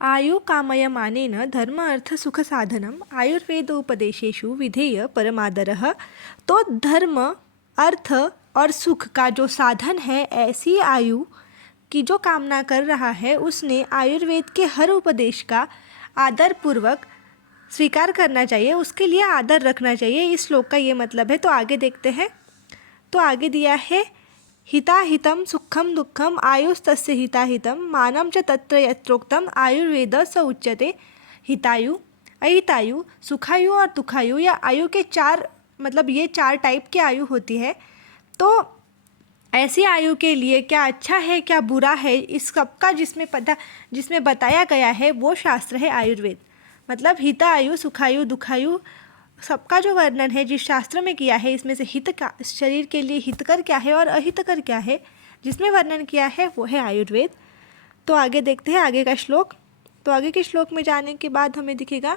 आयु कामयमानेन धर्म अर्थ सुख साधनम आयुर्वेदोपदेशेषु विधेय परमादरः। तो धर्म, अर्थ और सुख का जो साधन है, ऐसी आयु की जो कामना कर रहा है उसने आयुर्वेद के हर उपदेश का आदर पूर्वक स्वीकार करना चाहिए, उसके लिए आदर रखना चाहिए। इस श्लोक का ये मतलब है। तो आगे देखते हैं। तो आगे दिया है, हिताहितं सुखम दुःखम आयुस्तस्य हिताहितं मानं च तत्र यत्रोक्तम आयुर्वेद स उच्यते। हितायु, अहितायु, सुखायु और दुखायु, या आयु के चार मतलब ये चार टाइप की आयु होती है। तो ऐसी आयु के लिए क्या अच्छा है क्या बुरा है, इस सब का जिसमें बताया गया है वो शास्त्र है आयुर्वेद। मतलब हितायु, सुखायु, दुखायु सबका जो वर्णन है जिस शास्त्र में किया है, इसमें से हित का शरीर के लिए हितकर क्या है और अहितकर क्या है, जिसमें वर्णन किया है वो है आयुर्वेद। तो आगे देखते हैं आगे का श्लोक। तो आगे के श्लोक में जाने के बाद हमें दिखेगा,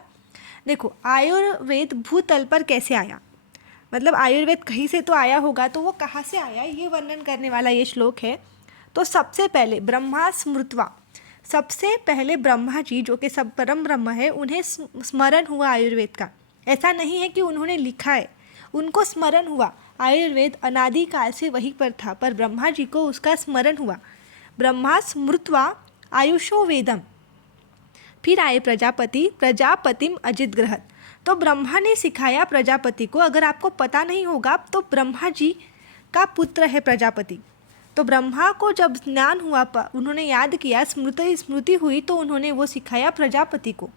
देखो आयुर्वेद भूतल पर कैसे आया, मतलब आयुर्वेद कहीं से तो आया होगा, तो वो कहाँ से आया ये वर्णन करने वाला ये श्लोक है। तो सबसे पहले ब्रह्मा स्मृत्वा, सबसे पहले ब्रह्मा जी जो कि सब परम ब्रह्म है, उन्हें स्मरण हुआ आयुर्वेद का। ऐसा नहीं है कि उन्होंने लिखा है, उनको स्मरण हुआ। आयुर्वेद अनादिकाल से वहीं पर था, पर ब्रह्मा जी को उसका स्मरण हुआ। ब्रह्मा स्मृत्वा आयुषो वेदम, फिर आए प्रजापति, प्रजापतिम अजित ग्रहत। तो ब्रह्मा ने सिखाया प्रजापति को। अगर आपको पता नहीं होगा तो ब्रह्मा जी का पुत्र है प्रजापति। तो ब्रह्मा को जब ज्ञान हुआ, उन्होंने याद किया, स्मृति हुई, तो उन्होंने वो सिखाया प्रजापति को।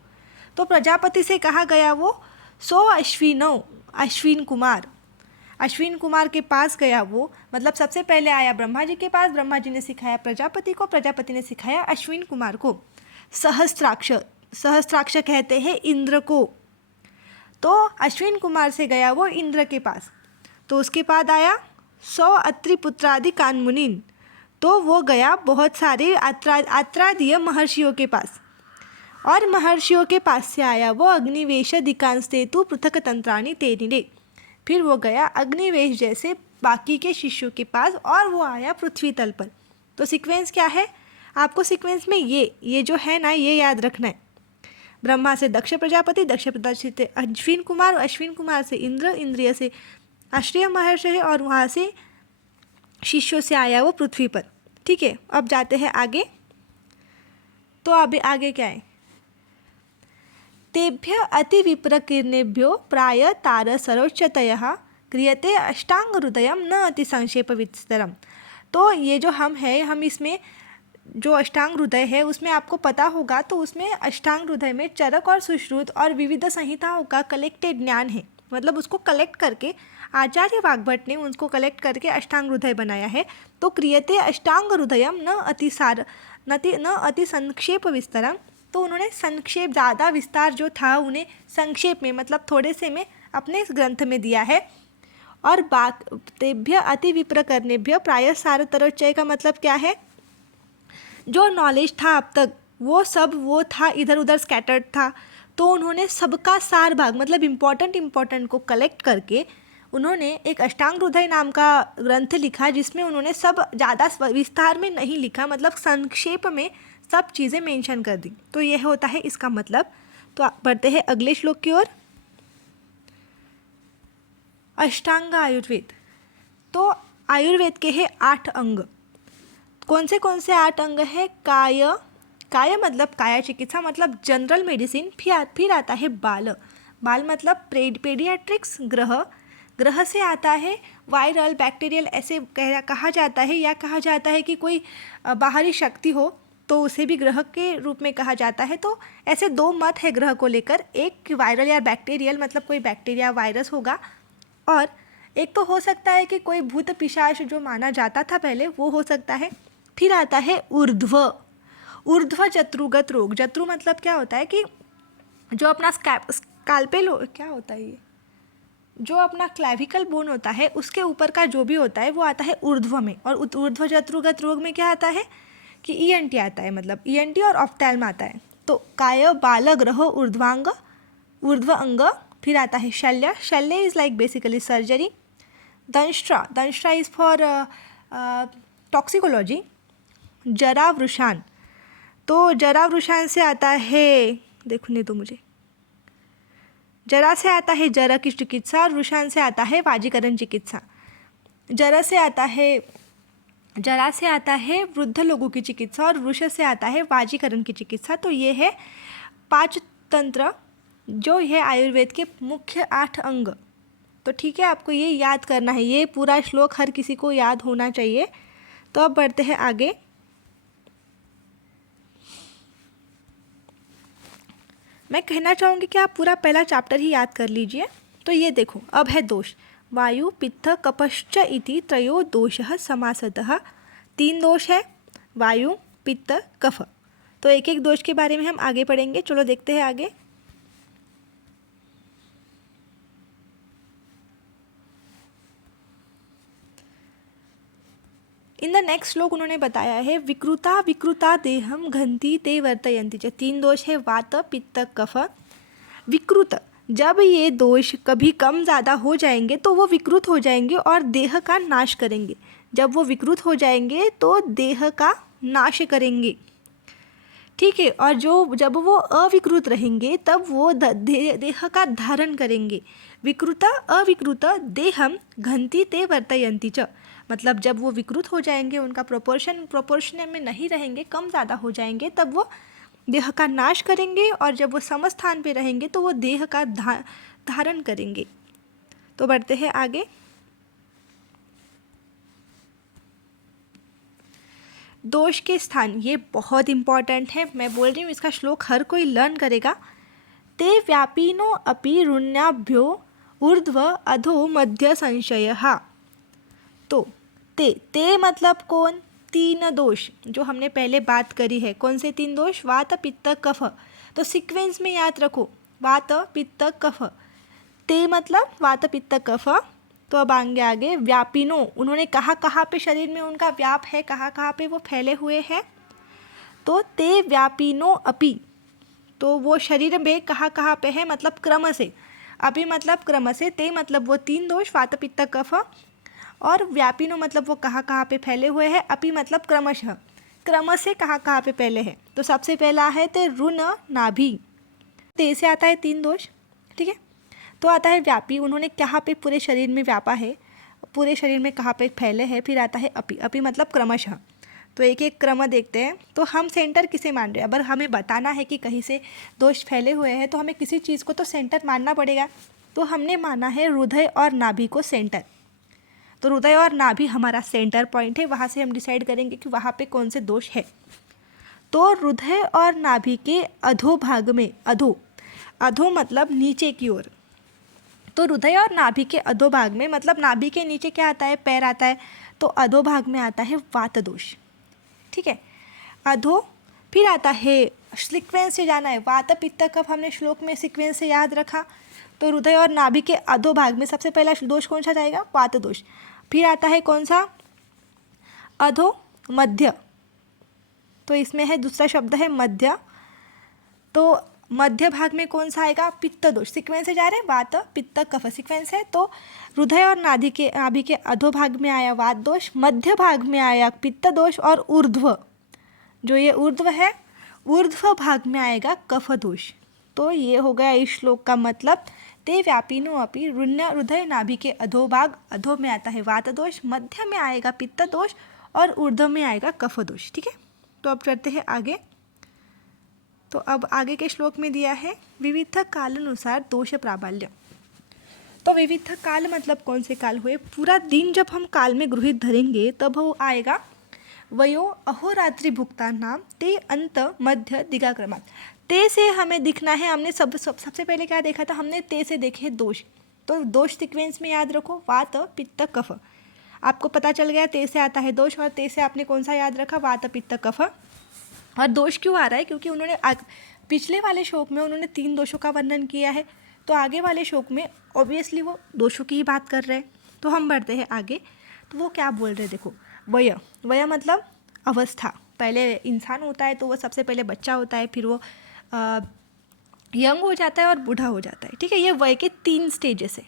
तो प्रजापति से कहा गया वो सो अश्विनो, अश्विन कुमार के पास गया वो। मतलब सबसे पहले आया ब्रह्मा जी के पास, ब्रह्मा जी ने सिखाया प्रजापति को, प्रजापति ने सिखाया अश्विन कुमार को। सहस्त्राक्ष कहते हैं इंद्र को। तो अश्विन कुमार से गया वो इंद्र के पास। तो उसके बाद आया 100 अत्रि पुत्रादि कान्मुनीन, तो वो गया बहुत सारे आत्रादीय महर्षियों के पास। और महर्षियों के पास से आया वो अग्निवेश दिकांस्तेतु पृथक तंत्राणि तेनिरे, फिर वो गया अग्निवेश जैसे बाकी के शिष्यों के पास, और वो आया पृथ्वी तल पर। तो सीक्वेंस क्या है, आपको सीक्वेंस में ये जो है ना, ये याद रखना है। ब्रह्मा से दक्ष प्रजापति, दक्ष प्रजापति से अश्विन कुमार, अश्विन कुमार से इंद्र, इंद्रिय से आश्रय महर्षि, और वहाँ से शिष्यों से आया वो पृथ्वी पर। ठीक है, अब जाते हैं आगे। तो अभी आगे क्या है, तेभ्य अति विप्रकीर्णेभ्यो प्राय तार सरोच्चतयः क्रियते अष्टांग हृदयम न अति संक्षेप विस्तरम। तो ये जो हम इसमें जो अष्टांग हृदय है उसमें आपको पता होगा, तो उसमें अष्टांग हृदय में चरक और सुश्रुत और विविध संहिताओं का कलेक्टेड ज्ञान है। मतलब उसको कलेक्ट करके आचार्य वाग्भट ने उसको कलेक्ट करके अष्टांग हृदय बनाया है। तो क्रियते अष्टांग हृदयम न अति संक्षेप विस्तरम। तो उन्होंने संक्षेप, ज़्यादा विस्तार जो था उन्हें संक्षेप में, मतलब थोड़े से में अपने इस ग्रंथ में दिया है। और तेभ्य अति विप्रकरणेभ्य प्राय सारतरोच्चय का मतलब क्या है, जो नॉलेज था अब तक वो सब वो था इधर उधर स्कैटर्ड था, तो उन्होंने सबका सार भाग, मतलब इम्पोर्टेंट को कलेक्ट करके उन्होंने एक अष्टांग हृदय नाम का ग्रंथ लिखा, जिसमें उन्होंने सब ज़्यादा विस्तार में नहीं लिखा, मतलब संक्षेप में सब चीज़ें मेंशन कर दी। तो यह होता है इसका मतलब। तो बढ़ते हैं अगले श्लोक की ओर। अष्टांग आयुर्वेद। तो आयुर्वेद के हैं 8 अंग। कौन से 8 अंग है, काय मतलब काया चिकित्सा, मतलब जनरल मेडिसिन। फिर आता है बाल मतलब पेडियाट्रिक्स। ग्रह से आता है वायरल, बैक्टीरियल, ऐसे कहा जाता है, या कहा जाता है कि कोई बाहरी शक्ति हो तो उसे भी ग्रह के रूप में कहा जाता है। तो ऐसे 2 मत है ग्रह को लेकर, एक वायरल या बैक्टीरियल, मतलब कोई बैक्टीरिया वायरस होगा, और एक तो हो सकता है कि कोई भूत पिशाच जो माना जाता था पहले वो हो सकता है। फिर आता है ऊर्ध्व जत्रुगत रोग। जत्रु मतलब क्या होता है कि जो अपना स्काल्पेल क्या होता है, ये जो अपना क्लैविकल बोन होता है उसके ऊपर का जो भी होता है वो आता है ऊर्ध्व में। और ऊर्ध्व जत्रुगत रोग में क्या आता है कि ENT आता है, मतलब ENT और ऑफ्थैल्म आता है। तो काय बाल ग्रह ऊर्ध्व अंग। फिर आता है शल्य इज़ लाइक बेसिकली सर्जरी। दंष्ट्रा इज़ फॉर टॉक्सिकोलॉजी। जरा वृषान तो जरा वृषांश से आता है, देखने दो मुझे, जरा से आता है जरा की चिकित्सा और वृषांश से आता है वाजीकरण चिकित्सा। जरा से आता है, जरा से आता है वृद्ध लोगों की चिकित्सा और वृष से आता है वाजीकरण की चिकित्सा। तो ये है पांच तंत्र जो है आयुर्वेद के मुख्य 8 अंग। तो ठीक है, आपको ये याद करना है, ये पूरा श्लोक हर किसी को याद होना चाहिए। तो अब बढ़ते हैं आगे। मैं कहना चाहूँगी कि आप पूरा पहला चैप्टर ही याद कर लीजिए। तो ये देखो, अब है दोष, वायु पित्त कपश्च इति त्रयो दोषः समासतः। 3 दोष है, वायु पित्त कफ। तो एक एक दोष के बारे में हम आगे पढ़ेंगे। चलो देखते हैं आगे। इन द नेक्स्ट श्लोक उन्होंने बताया है विकृता विकृता देहम घंती ते वर्तयन्ति च। 3 दोष है, वात पित्त कफ। विकृत, जब ये दोष कभी कम ज़्यादा हो जाएंगे तो वो विकृत हो जाएंगे और देह का नाश करेंगे। जब वो विकृत हो जाएंगे तो देह का नाश करेंगे, ठीक है। और जब वो अविकृत रहेंगे तब वो देह का धारण करेंगे। विकृत अविकृत देहम घंती ते वर्तयन्ति च, मतलब जब वो विकृत हो जाएंगे, उनका प्रोपोर्शन में नहीं रहेंगे, कम ज़्यादा हो जाएंगे, तब वो देह का नाश करेंगे। और जब वो समस्थान पे रहेंगे तो वो देह का धारण करेंगे। तो बढ़ते हैं आगे। दोष के स्थान, ये बहुत इंपॉर्टेंट है, मैं बोल रही हूँ इसका श्लोक हर कोई लर्न करेगा। ते व्यापिनो अपि ऋण्याभ्यो ऊर्ध्व अधो मध्य संशयः। तो ते मतलब कौन? 3 दोष जो हमने पहले बात करी है। कौन से 3 दोष? वात पित्त कफ। तो सीक्वेंस में याद रखो, वात पित्त कफ। ते मतलब वात पित्त कफ। तो अब आगे व्यापिनो, उन्होंने कहाँ पे शरीर में उनका व्याप है, कहाँ पे वो फैले हुए हैं। तो ते व्यापिनो अपि, तो वो शरीर में कहाँ पे है, मतलब क्रम से। अपि मतलब क्रम से, ते मतलब वो 3 दोष वात पित्त कफ, और व्यापिनो मतलब वो कहाँ पे फैले हुए हैं। अपि मतलब क्रमशः, क्रम से कहाँ पे पहले है। तो सबसे पहला है ते ऋण नाभि, ते से आता है 3 दोष, ठीक है। तो आता है व्यापी, उन्होंने कहाँ पे पूरे शरीर में व्यापा है, पूरे शरीर में कहाँ पे फैले हैं। फिर आता है अपि, अपि मतलब क्रमशः। तो एक एक क्रम देखते हैं। तो हम सेंटर किसे मान रहे हैं? अगर हमें बताना है कि कहीं से दोष फैले हुए हैं तो हमें किसी चीज़ को तो सेंटर मानना पड़ेगा। तो हमने माना है हृदय और नाभि को सेंटर। तो हृदय और नाभि हमारा सेंटर पॉइंट है, वहाँ से हम डिसाइड करेंगे कि वहाँ पे कौन से दोष है। तो हृदय और नाभि के अधोभाग में, अधो मतलब नीचे की ओर। तो हृदय और नाभि के अधोभाग में, मतलब नाभि के नीचे क्या आता है? पैर आता है। तो अधोभाग में आता है वात दोष, ठीक है। अधो, फिर आता है, सीक्वेंस से जाना है, वात पित्त कफ हमने श्लोक में सीक्वेंस से याद रखा। तो हृदय और नाभि के अधोभाग में सबसे पहला दोष कौन सा जाएगा? वात दोष। फिर आता है कौन सा? अधो मध्य, तो इसमें है दूसरा शब्द है मध्य। तो मध्य भाग में कौन सा आएगा? पित्त दोष। सीक्वेंस से जा रहे हैं, वात पित्त कफ सीक्वेंस है। तो हृदय और नाभि के अधोभाग में आया वात दोष, मध्य भाग में आया पित्त दोष, और ऊर्ध्व, जो ये ऊर्ध्व है, ऊर्ध्व भाग में आएगा कफ दोष। तो ये हो गया इस श्लोक का मतलब। ते व्यापिनो अपि हृदय नाभि के अधोभाग, अधो में आता है वात दोष, मध्य में आएगा पित्त दोष, और ऊर्ध्व में आएगा कफ दोष, ठीक है। तो अब चलते हैं आगे। तो अब आगे के श्लोक में दिया है विविध कालानुसार दोष प्राबल्य। तो विविध काल मतलब कौन से काल हुए? पूरा दिन जब हम काल में गृहित धरेंगे तब वो आएगा वयो अहोरात्रि भुक्तानाम ते अंत मध्य दिगाक्रमात्। ते से हमें दिखना है, हमने सबसे पहले क्या देखा था? हमने ते से देखे दोष। तो दोष सीक्वेंस में याद रखो, वात पित्त कफ। आपको पता चल गया ते से आता है दोष, और ते से आपने कौन सा याद रखा? वात पित्त कफ। और दोष क्यों आ रहा है? क्योंकि उन्होंने पिछले वाले श्लोक में उन्होंने 3 दोषों का वर्णन किया है, तो आगे वाले श्लोक में ऑब्वियसली वो दोषों की ही बात कर रहे हैं। तो हम बढ़ते हैं आगे। तो वो क्या बोल रहे हैं देखो, वय मतलब अवस्था। पहले इंसान होता है तो वो सबसे पहले बच्चा होता है, फिर वो यंग हो जाता है और बूढ़ा हो जाता है, ठीक है। ये वय के 3 स्टेजेस है।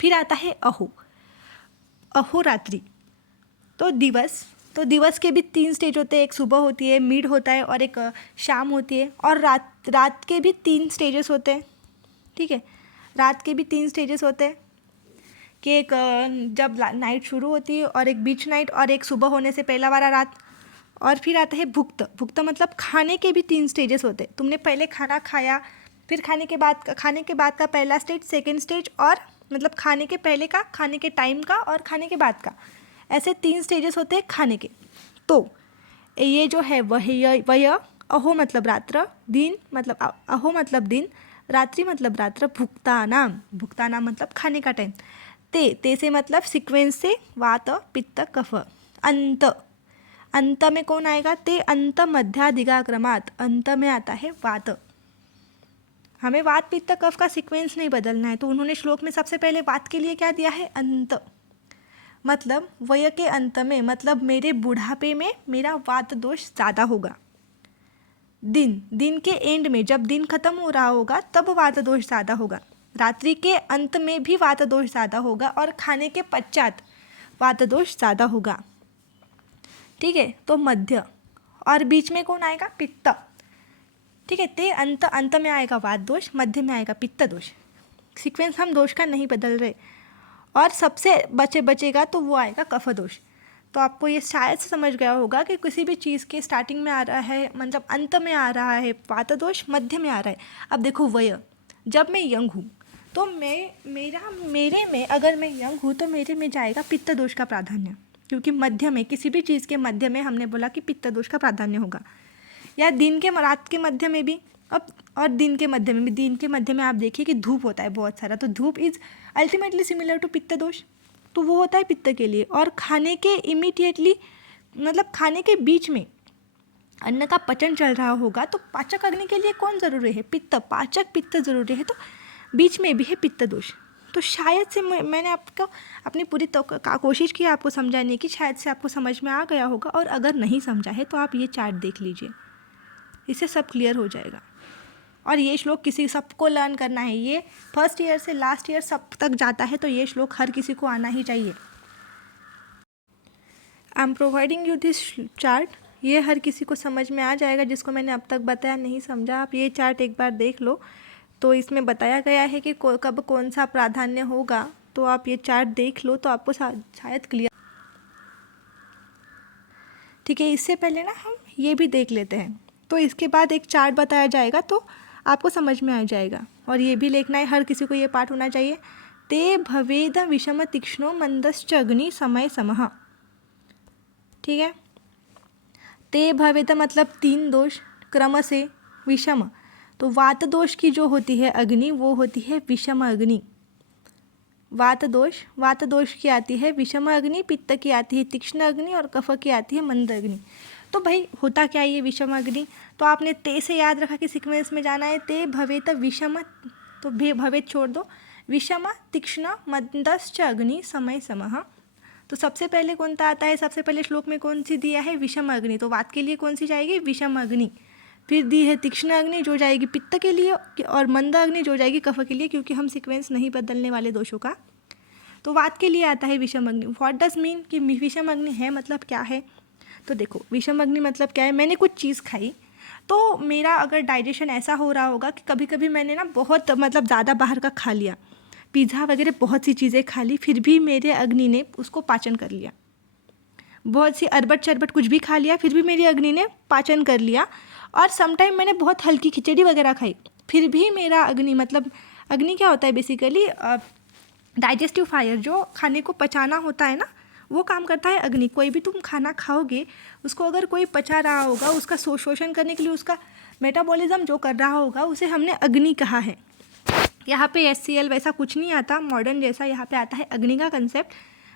फिर आता है अहोरात्रि, तो दिवस। तो दिवस के भी 3 स्टेज होते हैं, एक सुबह होती है, मिड होता है और एक शाम होती है, और रात के भी 3 स्टेजेस होते हैं। ठीक है, रात के भी 3 स्टेजेस होते हैं कि एक जब नाइट शुरू होती है और एक बीच नाइट और एक सुबह होने से पहला वाला रात, और फिर आता है भुक्त। भुक्त मतलब खाने के भी 3 स्टेजेस होते हैं। तुमने पहले खाना खाया, फिर खाने के बाद का पहला स्टेज, सेकेंड स्टेज, और मतलब खाने के पहले का, खाने के टाइम का और खाने के बाद का, ऐसे 3 स्टेजेस होते हैं खाने के। तो ये जो है वह अहो मतलब रात्र, दिन मतलब अहो मतलब दिन, रात्रि मतलब रात्र, भुक्तानाम मतलब खाने का टाइम, ते से मतलब सीक्वेंस से वात पित्त कफ, अंत में कौन आएगा? ते अंत मध्यादिगाक्रमात्, अंत में आता है वात। हमें वात पित्त कफ का सीक्वेंस नहीं बदलना है, तो उन्होंने श्लोक में सबसे पहले वात के लिए क्या दिया है? अंत। मतलब वय के अंत में, मतलब मेरे बुढ़ापे में मेरा वात दोष ज़्यादा होगा। दिन के एंड में, जब दिन खत्म हो रहा होगा तब वात दोष ज़्यादा होगा। रात्रि के अंत में भी वात दोष ज़्यादा होगा, और खाने के पश्चात वात दोष ज़्यादा होगा। ठीक है, तो मध्य, और बीच में कौन आएगा? पित्त। ठीक है, ते अंत में आएगा वात दोष, मध्य में आएगा पित्त दोष। सीक्वेंस हम दोष का नहीं बदल रहे, और सबसे बचेगा तो वो आएगा कफ दोष। तो आपको ये शायद से समझ गया होगा कि किसी भी चीज़ के स्टार्टिंग में आ रहा है, मतलब अंत में आ रहा है वात दोष, मध्य में आ रहा है। अब देखो वय, जब मैं यंग हूँ तो मेरे में अगर मैं यंग हूँ तो मेरे में जाएगा पित्त दोष का प्राधान्य, क्योंकि मध्य में, किसी भी चीज़ के मध्य में हमने बोला कि पित्त दोष का प्राधान्य होगा। या दिन के रात के मध्य में भी, अब और दिन के मध्य में भी, दिन के मध्य में आप देखिए कि धूप होता है बहुत सारा, तो धूप इज अल्टीमेटली सिमिलर टू पित्त दोष, तो वो होता है पित्त के लिए। और खाने के इमीडिएटली, मतलब खाने के बीच में अन्न का पचन चल रहा होगा, तो पाचक अग्नि के लिए कौन जरूरी है? पित्त, पाचक पित्त जरूरी है, तो बीच में भी है पित्त दोष। तो शायद से मैंने आपको अपनी पूरी कोशिश की आपको समझाने की, शायद से आपको समझ में आ गया होगा, और अगर नहीं समझा है तो आप ये चार्ट देख लीजिए, इससे सब क्लियर हो जाएगा। और ये श्लोक सबको लर्न करना है, ये फर्स्ट ईयर से लास्ट ईयर सब तक जाता है, तो ये श्लोक हर किसी को आना ही चाहिए। I am providing you this chart, ये हर किसी को समझ में आ जाएगा। जिसको मैंने अब तक बताया नहीं समझा, आप ये चार्ट एक बार देख लो, तो इसमें बताया गया है कि कब कौन सा प्राधान्य होगा, तो आप ये चार्ट देख लो तो आपको शायद क्लियर। ठीक है, इससे पहले ना हम ये भी देख लेते हैं, तो इसके बाद एक चार्ट बताया जाएगा तो आपको समझ में आ जाएगा। और ये भी लिखना है, हर किसी को ये पाठ होना चाहिए। ते भवेद विषम तीक्ष्णो मंदश्च अग्नि समय समः। ठीक है, ते भवेद मतलब 3 दोष क्रम से, विषम तो वात दोष की जो होती है अग्नि, वो होती है विषम अग्नि। वात दोष की आती है विषम अग्नि, पित्त की आती है तीक्ष्ण अग्नि, और कफ की आती है मंद अग्नि। तो भाई होता क्या है ये विषम अग्नि? तो आपने ते से याद रखा कि सीक्वेंस में जाना है। ते भवेत विषम, तो भवेत छोड़ दो, विषम तीक्ष्ण मंदश्च अग्नि समय समः। तो सबसे पहले कौन सा आता है? सबसे पहले श्लोक में कौन सी दिया है? विषम अग्नि। तो वात के लिए कौन सी जाएगी? विषम अग्नि। फिर दी है तीक्ष्ण अग्नि जो जाएगी पित्त के लिए, और मंद अग्नि जो जाएगी कफ के लिए, क्योंकि हम सीक्वेंस नहीं बदलने वाले दोषों का। तो वात के लिए आता है विषम अग्नि। व्हाट डज मीन कि विषम अग्नि है मतलब क्या है? तो देखो विषम अग्नि मतलब क्या है, मैंने कुछ चीज़ खाई तो मेरा अगर डाइजेशन ऐसा हो रहा होगा कि कभी कभी मैंने ना बहुत मतलब ज़्यादा बाहर का खा लिया, पिज़्ज़ा वगैरह बहुत सी चीज़ें खा ली, फिर भी मेरे अग्नि ने उसको पाचन कर लिया। बहुत सी अरबट चरबट कुछ भी खा लिया, फिर भी मेरी अग्नि ने पाचन कर लिया। और समटाइम मैंने बहुत हल्की खिचड़ी वगैरह खाई, फिर भी मेरा अग्नि, मतलब अग्नि क्या होता है बेसिकली डाइजेस्टिव फायर, जो खाने को पचाना होता है ना, वो काम करता है अग्नि। कोई भी तुम खाना खाओगे, उसको अगर कोई पचा रहा होगा, उसका शोषण करने के लिए उसका मेटाबॉलिज्म जो कर रहा होगा, उसे हमने अग्नि कहा है। यहाँ पे HCl वैसा कुछ नहीं आता मॉडर्न जैसा, यहाँ पे आता है अग्नि का कंसेप्ट।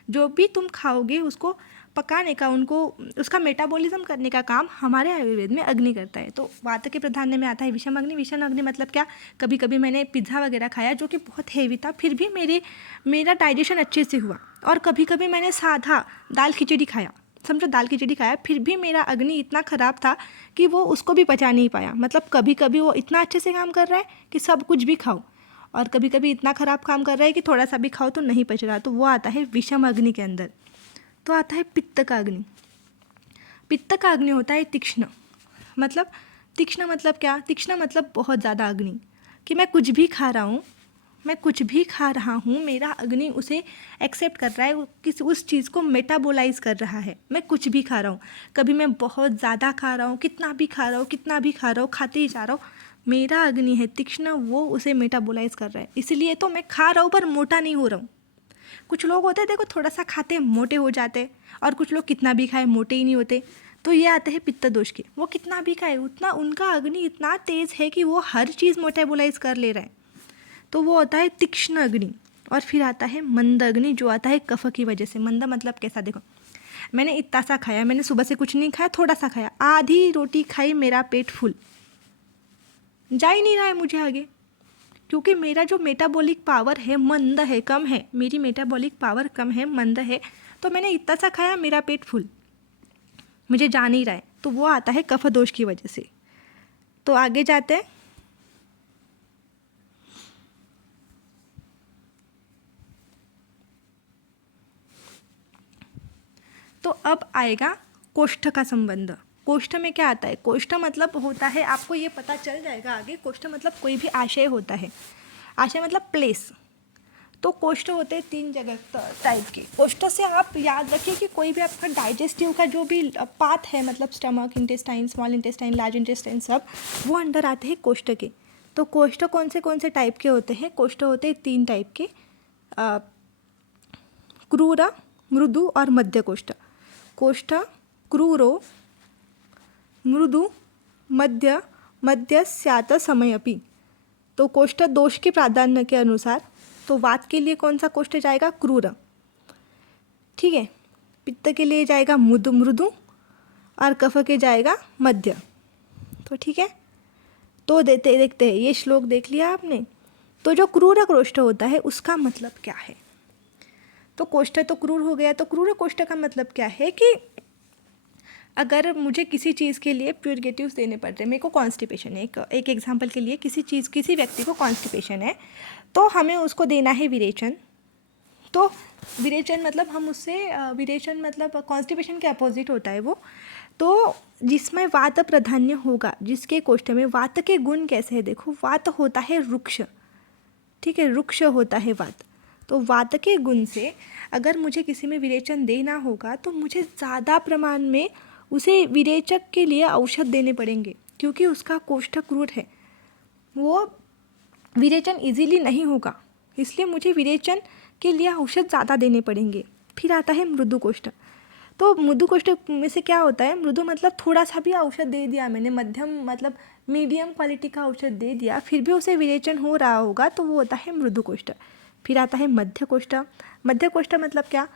जो भी तुम खाओगे उसको पकाने का, उनको उसका मेटाबॉलिज्म करने का काम हमारे आयुर्वेद में अग्नि करता है। तो वात के प्राधान्य में आता है विषम अग्नि। विषम अग्नि मतलब क्या? कभी कभी मैंने पिज़्ज़ा वगैरह खाया जो कि बहुत हेवी था, फिर भी मेरा डाइजेशन अच्छे से हुआ। और कभी कभी मैंने साधा दाल खिचड़ी खाया, समझो दाल खिचड़ी खाया, फिर भी मेरा अग्नि इतना ख़राब था कि वो उसको भी पचा नहीं पाया। मतलब कभी कभी वो इतना अच्छे से काम कर रहा है कि सब कुछ भी खाओ, और कभी कभी इतना ख़राब काम कर रहा है कि थोड़ा सा भी खाओ तो नहीं पच रहा, तो वो आता है विषम अग्नि के अंदर। तो आता है पित्त का अग्नि। पित्त का अग्नि होता है तीक्ष्ण। मतलब तीक्ष्ण मतलब क्या? तीक्ष्ण मतलब बहुत ज़्यादा अग्नि, कि मैं कुछ भी खा रहा हूँ, मैं कुछ भी खा रहा हूँ, मेरा अग्नि उसे एक्सेप्ट कर रहा है, किसी उस चीज़ को मेटाबोलाइज कर रहा है। मैं कुछ भी खा रहा हूँ, कभी मैं बहुत ज़्यादा खा रहा हूँ, कितना भी खा रहा हूँ, कितना भी खा रहा हूँ, खाते ही जा रहा हूँ, मेरा अग्नि है तीक्ष्ण, वो उसे मेटाबोलाइज कर रहा है। इसलिए तो मैं खा रहा हूँ पर मोटा नहीं हो रहा हूँ। कुछ लोग होते हैं देखो, थोड़ा सा खाते हैं मोटे हो जाते हैं, और कुछ लोग कितना भी खाए मोटे ही नहीं होते। तो ये आते हैं पित्त दोष के। वो कितना भी खाए, उतना उनका अग्नि इतना तेज़ है कि वो हर चीज़ मेटाबोलाइज कर ले रहा है, तो वो होता है तीक्ष्ण अग्नि। और फिर आता है मंद अग्नि, जो आता है कफ की वजह से। मंद मतलब कैसा? देखो, मैंने इतना सा खाया, मैंने सुबह से कुछ नहीं खाया, थोड़ा सा खाया, आधी रोटी खाई, मेरा पेट फुल, जा ही नहीं रहा है मुझे आगे, क्योंकि मेरा जो मेटाबॉलिक पावर है मंद है, कम है, मेरी मेटाबॉलिक पावर कम है, मंद है। तो मैंने इतना सा खाया, मेरा पेट फुल, मुझे जा नहीं रहा है, तो वो आता है कफ दोष की वजह से। तो आगे जाते हैं। तो अब आएगा कोष्ठ का संबंध। कोष्ठ में क्या आता है? कोष्ठ मतलब होता है, आपको ये पता चल जाएगा आगे, कोष्ठ मतलब कोई भी आशय होता है। आशय मतलब प्लेस। तो कोष्ठ होते हैं 3 जगह टाइप के। कोष्ठ से आप याद रखिए कि कोई भी आपका डाइजेस्टिव का जो भी पाथ है, मतलब stomach, intestine, small intestine, large intestine, सब वो अंडर आते हैं कोष्ठ के। तो कोष्ठ कौन से टाइप के होते हैं? कोष्ठ होते हैं 3 टाइप के, क्रूर, मृदु और मध्य कोष्ठ। कोष्ठ क्रूरो मृदु मध्य स्यात् समयपि। तो कोष्ठ दोष के प्राधान्य के अनुसार, तो वात के लिए कौन सा कोष्ठ जाएगा? क्रूर, ठीक है। पित्त के लिए जाएगा मृदु, और कफ के जाएगा मध्य। तो ठीक है, तो देखते हैं, ये श्लोक देख लिया आपने। तो जो क्रूर कोष्ठ होता है उसका मतलब क्या है? तो कोष्ठ तो क्रूर हो गया, तो क्रूर कोष्ठ का मतलब क्या है कि अगर मुझे किसी चीज़ के लिए प्यूरिगेटिव्स देने पड़ रहे हैं, मेरे को कॉन्स्टिपेशन है, एक एग्जांपल के लिए किसी व्यक्ति को कॉन्स्टिपेशन है, तो हमें उसको देना है विरेचन। तो विरेचन मतलब हम उससे विरेचन मतलब कॉन्स्टिपेशन के अपोजिट होता है वो। तो जिसमें वात प्राधान्य होगा, जिसके कोष्ठ में वात के गुण कैसे है? देखो, वात होता है रुक्ष, ठीक है, रुक्ष होता है वात। तो वात के गुण से अगर मुझे किसी में विरेचन देना होगा, तो मुझे ज़्यादा प्रमाण में उसे विरेचक के लिए औषध देने पड़ेंगे, क्योंकि उसका कोष्ठ क्रूर है, वो विरेचन इजीली नहीं होगा, इसलिए मुझे विरेचन के लिए औषध ज़्यादा देने पड़ेंगे। फिर आता है मृदु कोष्ठ। तो मृदु कोष्ठ में से क्या होता है? मृदु मतलब थोड़ा सा भी औषध दे दिया मैंने, मध्यम मतलब मीडियम क्वालिटी का औषध दे दिया, फिर भी उसे विरेचन हो रहा होगा, तो वो होता है मृदु कोष्ठ। फिर आता है मध्य कोष्ठ। मध्य कोष्ठ मतलब क्या?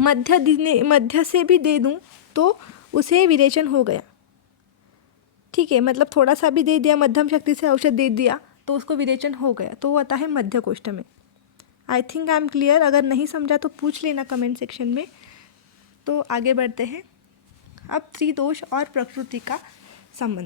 मध्य से भी दे दूं तो उसे विरेचन हो गया, ठीक है, मतलब थोड़ा सा भी दे दिया, मध्यम शक्ति से औषध दे दिया, तो उसको विरेचन हो गया, तो वो आता है मध्य कोष्ठ में। I think I am clear. अगर नहीं समझा तो पूछ लेना कमेंट सेक्शन में। तो आगे बढ़ते हैं। अब त्रिदोष और प्रकृति का संबंध।